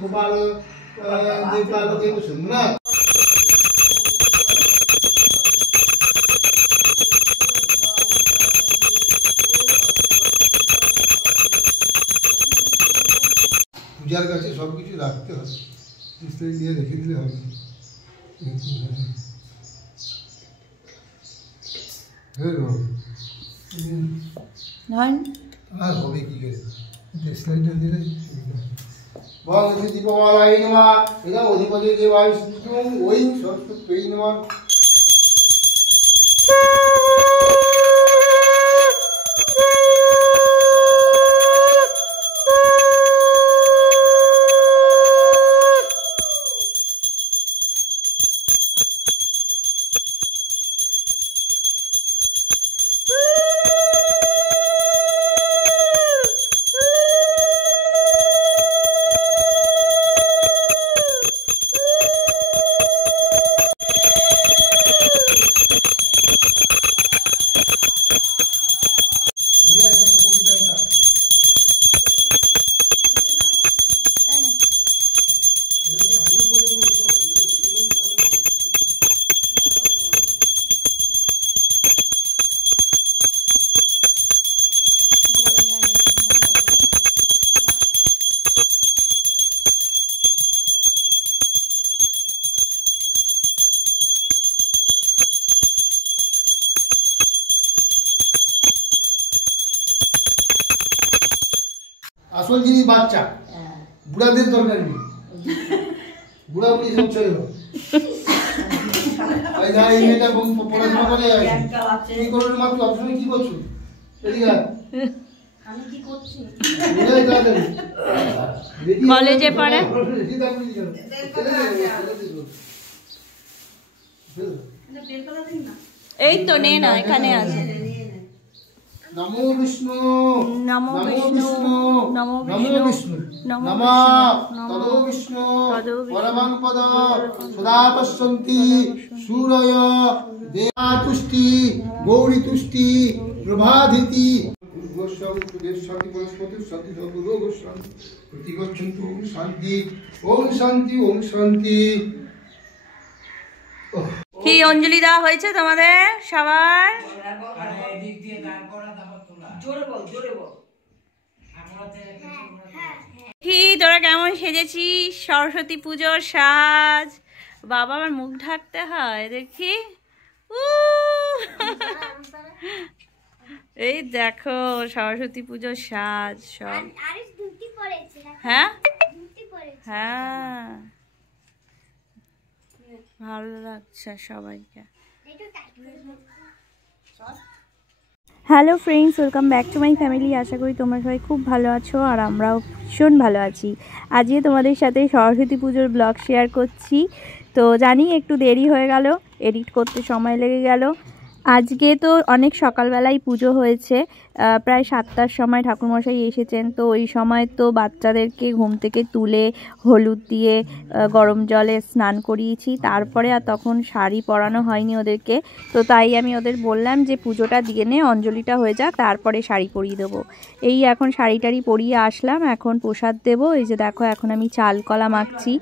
गोपाल देवपाल देव सोमनाथ पूजार का सब किछु रखते हैं इसलिए रेखे दिले হবে हेलो নয় আর হবে কি করে স্লাইডার দিলে भगवती दीपमालाय नमः इदं अधिपति देवाय स्तुतं ओं सरस्वत्यै नमः আসল জিনিস বাচ্চা বুড়াদের দরকার নেই বুড়া বুড়ি সব চলে গেল এই যা এই মেয়েটা পড়াশোনা করে কি করবে মা তুই অপশনে কি করছো এদিকে আমি কি করছি কলেজে পড়ে এই তো নে না এখানে আছে नमो विष्णु नमो विष्णु नमो विष्णु नमः तदो विष्णु परमं पद सदा पश्यन्ति सूरय देवातुष्टि गौरीतुष्टि प्रभाधिति गोस्वामी सुदेश शांति वनस्पति शांति सर्वलोक शांति प्रतिगच्छन्तु शांति ओम शांति কি অঞ্জলি দেওয়া হয়েছে তোমাদের সবার কি তোরা কেমন সেজেছিস সরস্বতী পুজোর সাজ বাবা আমার মুখ ঢাকতে হয় দেখি এই দেখো সরস্বতী পুজোর সাজ সব হ্যাঁ হ্যাঁ ভালো লাগছে সবাইকে hello friends welcome back to my family আশা করি তোমরা সবাই খুব ভালো আছো আর আমরাও ভীষণ ভালো আছি আজকে তোমাদের সাথে সরস্বতী পুজোর ব্লগ শেয়ার করছি তো জানি একটু দেরি হয়ে গেল এডিট করতে সময় লেগে গেল আজকে তো অনেক সকালবেলায় পুজো হয়েছে প্রায় 7টার সময় ঠাকুরমশাই এসেছেন তো ওই সময় তো বাচ্চাদেরকে ঘুম থেকে তুলে হলুদ দিয়ে গরম জলে স্নান করিয়েছি তারপরে আর তখন শাড়ি পরানো হয়নি ওদেরকে তো তাই আমি ওদের বললাম যে পুজোটা দিয়ে নে অঞ্জলিটা হয়ে যাক তারপরে শাড়ি পরিয়ে দেবো এই এখন শাড়ি টাড়ি পরিয়ে আসলাম এখন প্রসাদ দেবো এই যে দেখো এখন আমি চাল কলা মাখছি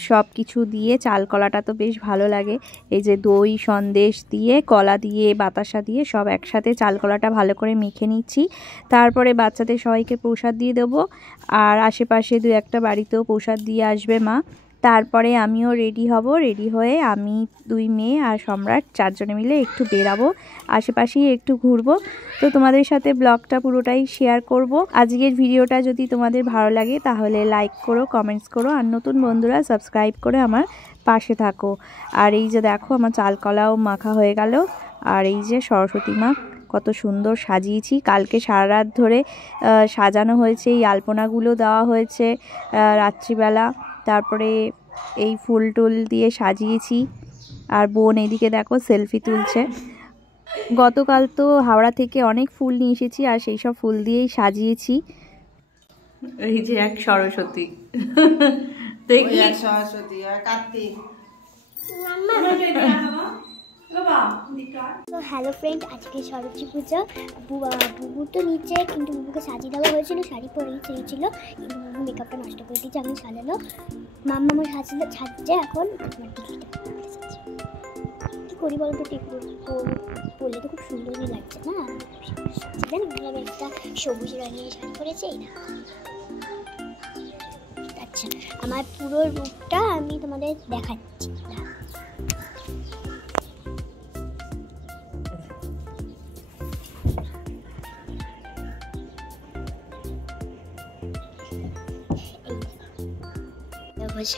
সব কিছু দিয়ে চাল কলাটা তো বেশ ভালো লাগে এই যে দই সন্দেশ দিয়ে কলা দিয়ে বাতাসা দিয়ে সব একসাথে চাল কলাটা ভালো করে মেখে নিচ্ছি তারপরে বাচ্চাদের সবাইকে প্রসাদ দিয়ে দেবো আর আশেপাশে দু একটা বাড়িতেও প্রসাদ দিয়ে আসবে মা তারপরে আমিও রেডি হব, রেডি হয়ে আমি 2 মেয়ে আর সম্রাট 4 জনে মিলে একটু বেরাবো, আশেপাশেই একটু ঘুরবো। তো তোমাদের সাথে ব্লগটা পুরোটাই শেয়ার করব। আজকের ভিডিওটা যদি তোমাদের ভালো লাগে তাহলে লাইক করো, কমেন্টস করো, আর নতুন বন্ধুরা সাবস্ক্রাইব করে আমার পাশে থাকো। আর এই যে দেখো আমার চালকলাও মাখা হয়ে গেল। আর এই যে সরস্বতী মা কত সুন্দর সাজিয়েছি, কালকে সারা রাত ধরে সাজানো হয়েছে, এই আলপনাগুলো দেওয়া হয়েছে রাত্রিবেলা। তারপরে এই ফুল টুল দিয়ে সাজিয়েছি। আর বোন এদিকে দেখো সেলফি তুলছে। গতকাল তো হাওড়া থেকে অনেক ফুল নিয়ে এসেছি আর সেই সব ফুল দিয়েই সাজিয়েছি। এই যে এক সরস্বতী, দেখি সরস্বতী আর কার্তিক। তো হ্যালো ফ্রেন্ড, আজকে সরস্বতী পূজা। বুবু তো নিচে, কিন্তু বুবুকে সাজিয়ে দেওয়া হয়েছিল, শাড়ি পরেই চেয়েছিল, কিন্তু বুবু মেকআপটা নষ্ট করে দিয়েছে, আমি সাজালো। মাম্মা আমার সাজছে এখন। কী করি বলো তো, টিপ পরলে তো খুব সুন্দরই লাগছে না? জানি আমি একটা সবুজ রঙের শাড়ি পরেছি। আচ্ছা, আমার পুরো রূপটা আমি তোমাদের দেখাচ্ছি।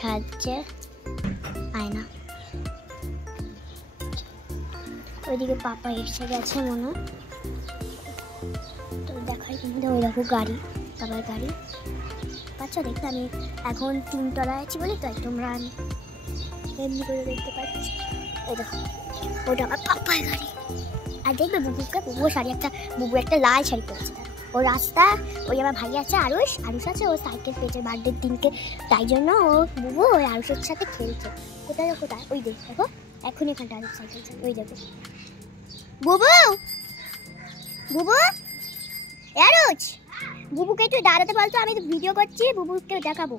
সাজছে আয়না, ওইদিকে পাপা এসে গেছে মনে, তো দেখাই কিন্তু ওই দেখো গাড়ি, বাবার গাড়ি পাচ্ছ দেখতে। আমি এখন 3 তলায় আছি বলে তাই তোমরা এমনি করে দেখতে পাচ্ছি। ওই দেখো ওটা আমার পাপার গাড়ি। আর দেখবে বুবু শাড়ি বুবু একটা লাল শাড়ি পরেছে। ও রাস্তা, ওই আমার ভাই আছে আরুষ আছে, ও সাইকেল পেয়েছে বার্থডের দিনকে, তাই জন্য ও বুবু ওই আরুষের সাথে খেলছে। কোথায় ওই দেখো এখন এখানটা আরুষ সাইকেল, ওই দেখো বুবু আরুষ। বুবুকে একটু দাঁড়াতে বলতো, আমি তো ভিডিও করছি, বুবুকে দেখাবো।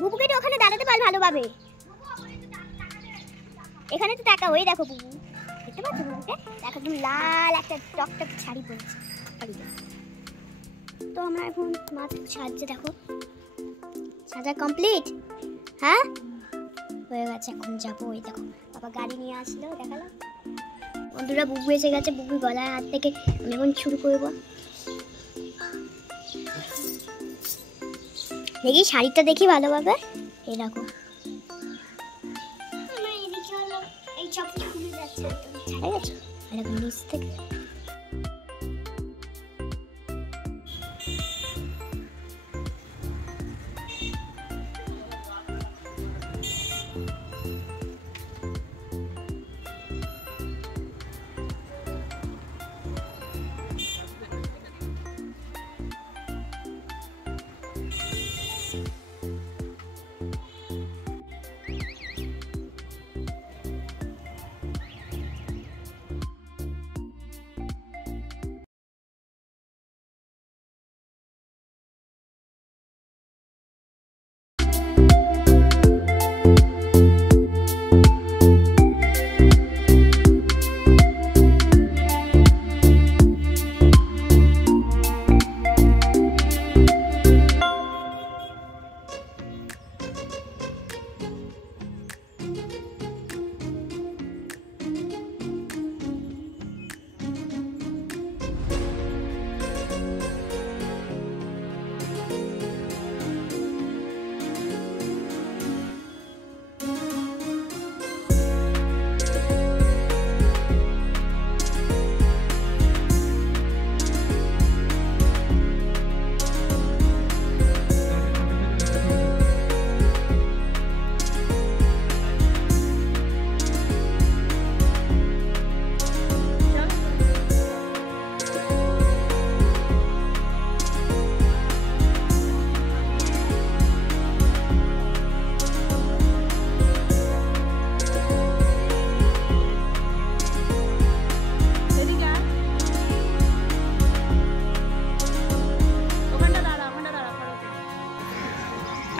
বুবুকে একটু ওখানে দাঁড়াতে বল ভালোভাবে, এখানে তো দেখা। ওই দেখো বুবু, দেখতে পাচ্ছ বুবুকে? দেখো তুমি লাল একটা টকটক শাড়ি পরেছে। তো আমরা এখন মাত্র সাজছে, দেখো সাজা কমপ্লিট। হ্যাঁ হয়ে গেছে, এখন যাবো। ওই দেখো বাবা গাড়ি নিয়ে আসলো, দেখালাম। বন্ধুরা বুবু এসে গেছে, বুবুর গলার হাত থেকে আমি এখন শুরু করবো। দেখি শাড়িটা দেখি ভালোভাবে। এই দেখো এই চপটা খুলে যাচ্ছে, ঠিক আছে? এরকম নিচ থেকে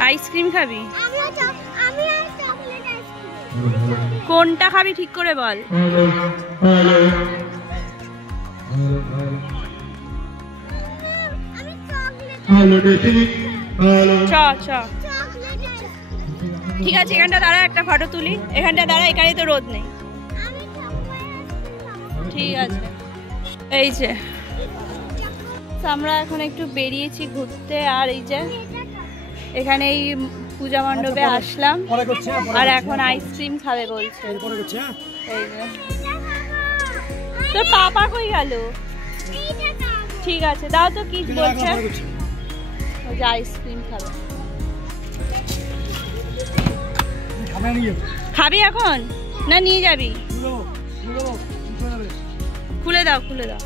আইসক্রিম খাবি? কোনটা খাবি ঠিক করে বল। চ চ ঠিক আছে, এখানটা দাঁড়া, একটা ফটো তুলি। এখানটা দাঁড়া, এখানে তো রোদ নেই। ঠিক আছে, এই যে আমরা এখন একটু বেরিয়েছি ঘুরতে। আর এই যে এখানে এই পূজা মণ্ডপে আসলাম, আর এখন আইসক্রিম খাবে বলছে। এই যে তোর পাপা কই গেল? ঠিক আছে, দাও তো কি বলছে। ওই যে আইসক্রিম খাবে। খাবি এখন না নিয়ে যাবি? খুলে দাও, খুলে দাও।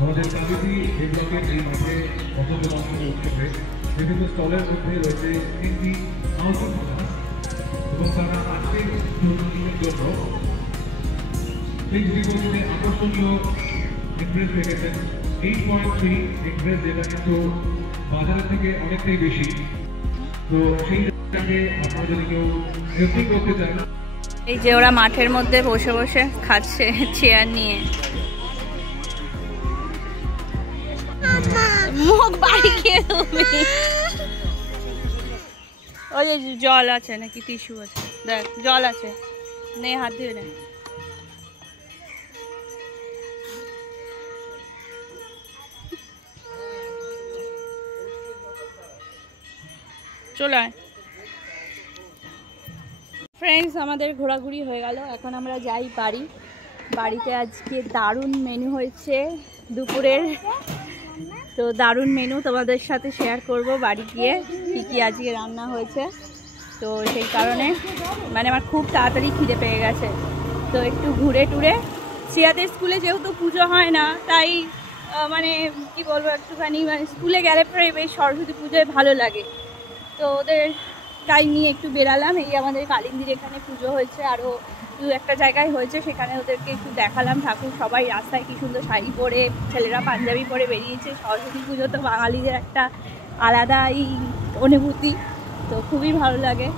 আমাদের কালিতি এই ব্লকের এই মাঠে পছন্দ বাঙালি উৎসবে বিভিন্ন স্টলের মধ্যে রয়েছে 3টি হাউসিং ফাইন্যান্স এবং তারা আজকের জন্মদিনের জন্য ফিক্সড ডিপোজিটে আকর্ষণীয় ইন্টারেস্ট রেখেছেন 8.3 ইন্টারেস্ট, যেটা কিন্তু বাজারের থেকে অনেকটাই বেশি। তো সেই জায়গায় আপনারা যদি কেউ এফডি করতে চান। এই যে ওরা মাঠের মধ্যে বসে বসে খাচ্ছে চেয়ার নিয়ে। মুখ বাড়ি খেয়ে তুমি। ওই যে জল আছে নাকি টিস্যু আছে? দেখ জল আছে, নে হাত ধুয়ে নে। চলে আয়। ফ্রেন্ডস, আমাদের ঘোরাঘুরি হয়ে গেল, এখন আমরা যাই বাড়ি। বাড়িতে আজকে দারুণ মেনু হয়েছে দুপুরের। তো দারুণ মেনু তোমাদের সাথে শেয়ার করব বাড়ি গিয়ে, কী কী আজকে রান্না হয়েছে। তো সেই কারণে মানে আমার খুব তাড়াতাড়ি খিদে পেয়ে গেছে। তো একটু ঘুরে টুরে, সিয়াদের স্কুলে যেহেতু পুজো হয় না, তাই মানে কি বলবো, একটুখানি মানে স্কুলে গেলে পরে বেশ সরস্বতী পুজোয় ভালো লাগে। তো ওদের তাই নিয়ে একটু বেরালাম। এই আমাদের কালিন্দির এখানে পুজো হয়েছে, আরও দু একটা জায়গায় হয়েছে, সেখানে ওদেরকে একটু দেখালাম ঠাকুর। সবাই রাস্তায় কি সুন্দর শাড়ি পরে, ছেলেরা পাঞ্জাবি পরে বেরিয়েছে। সরস্বতী পুজো তো বাঙালিদের একটা আলাদাই অনুভূতি, তো খুবই ভালো লাগে।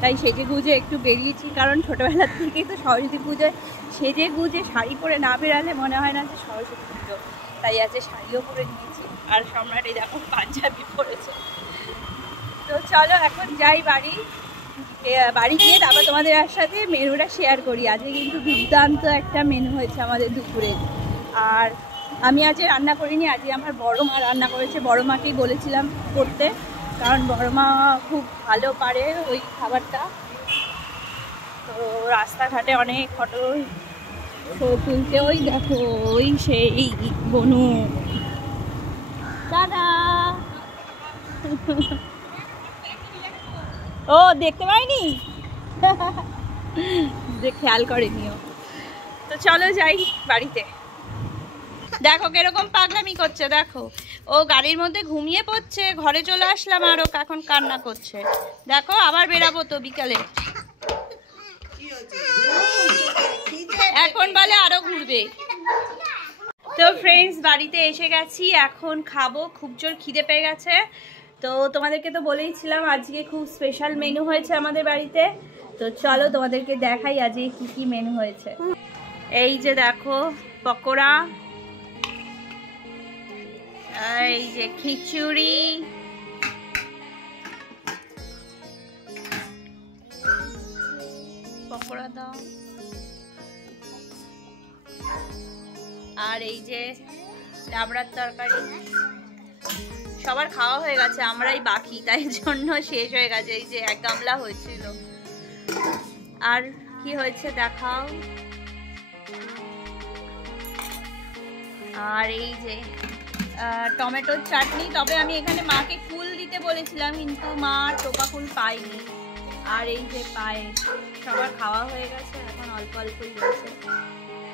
তাই সেজে গুজে একটু বেরিয়েছি, কারণ ছোটোবেলার থেকেই তো সরস্বতী পুজোয় সেজে গুজে শাড়ি পরে না বেরালে মনে হয় না যে সরস্বতী পুজো। তাই আজকে শাড়িও পরে নিয়েছি, আর সম্রাট এই দেখো পাঞ্জাবি পরেছে। তো চলো এখন যাই বাড়ি। বাড়ি গিয়ে তারপর তোমাদের সাথে মেনুটা শেয়ার করি। আজকে কিন্তু দুর্দান্ত একটা মেনু হয়েছে আমাদের দুপুরে। আর আমি আজকে রান্না করিনি, আজকে আমার বড় মা রান্না করেছে। বড় মাকেই বলেছিলাম করতে, কারণ বড় মা খুব ভালো পারে ওই খাবারটা। তো রাস্তাঘাটে অনেক ফটো তুলতে, ওই দেখো ওই সেই বনু দাদা। ও দেখতে পাইনি, খেয়াল করেনিও। তো চলো যাই বাড়িতে। দেখো কিরকম পাগলামি করছে, দেখো ও গাড়ির মধ্যে ঘুমিয়ে পড়ছে, ঘরে চলে আসলাম আর ও এখন কান্না করছে। দেখো আবার বেরাবো তো বিকালে, এখন বলে আরো ঘুরবে। তো ফ্রেন্ডস, বাড়িতে এসে গেছি, এখন খাবো। খুব জোর খিদে পেয়ে গেছে। তো তোমাদেরকে তো বলেইছিলাম আজকে খুব স্পেশাল মেনু হয়েছে আমাদের বাড়িতে। তো চলো তোমাদেরকে দেখাই আজকে কি কি মেনু হয়েছে। এই যে দেখো পকোড়া, এই যে খিচুড়ি, পকোড়া দাও, আর এই যে লাবড়ার তরকারি। সবার খাওয়া হয়ে গেছে, আমরাই বাকি, তাই জন্য শেষ হয়ে গেছে। এই যে এক গামলা হয়েছিল। আর কি হয়েছে দেখাও। আর এই যে টমেটোর চাটনি। তবে আমি এখানে মাকে ফুল দিতে বলেছিলাম, কিন্তু মা টোপা ফুল পাইনি। আর এই যে পায়েস। সবার খাওয়া হয়ে গেছে, এখন অল্প অল্পই রয়েছে।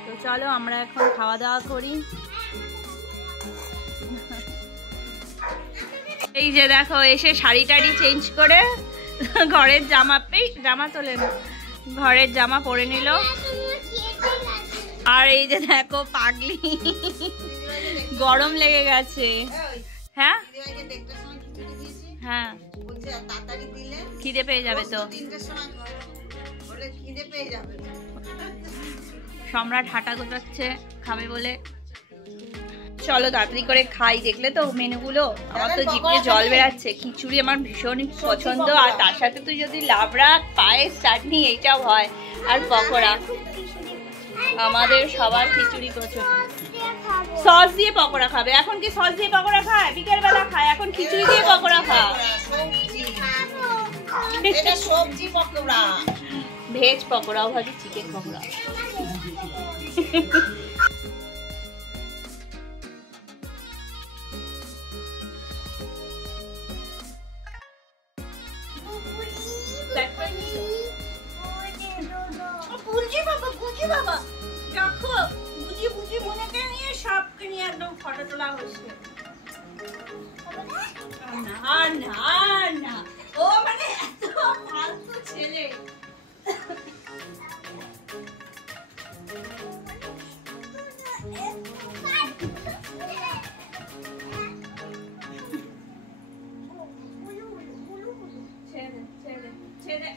তো চলো আমরা এখন খাওয়া দাওয়া করি। এই যে দেখো এসে শাড়ি টাড়ি চেঞ্জ করে ঘরের জামা তোলে না, ঘরের জামা পরে নিল। আর এই যে দেখো পাগলি, গরম লেগে গেছে। হ্যাঁ হ্যাঁ, খিদে পেয়ে যাবে তো। সম্রাট হাঁটা গোটাচ্ছে খাবে বলে। চলো তাড়াতাড়ি করে খাই। দেখলে তো মেনুগুলো, আমার তো জিভে জল বেরাচ্ছে। খিচুড়ি আমার ভীষণ পছন্দ, আর তার সাথে তো যদি লাবড়া, পায়েস, চাটনি এইটাও হয়, আর পকোড়া। আমাদের সবার খিচুড়ি পছন্দ। সস দিয়ে পকোড়া খাবে? এখন কি সস দিয়ে পকোড়া খায়? বিকেল বেলা খায়, এখন খিচুড়ি দিয়ে পকোড়া খায়। এটা সবজি পকোড়া, ভেজ পকোড়াও ভাজি, চিকেন পকোড়া। বুঝি বাবা দেখো, বুঝি মনেকে নিয়ে সবকে নিয়ে একদম ফটো তোলা হচ্ছে। না না না, ও মানে এত ফালতু ছেলে। ছেড়ে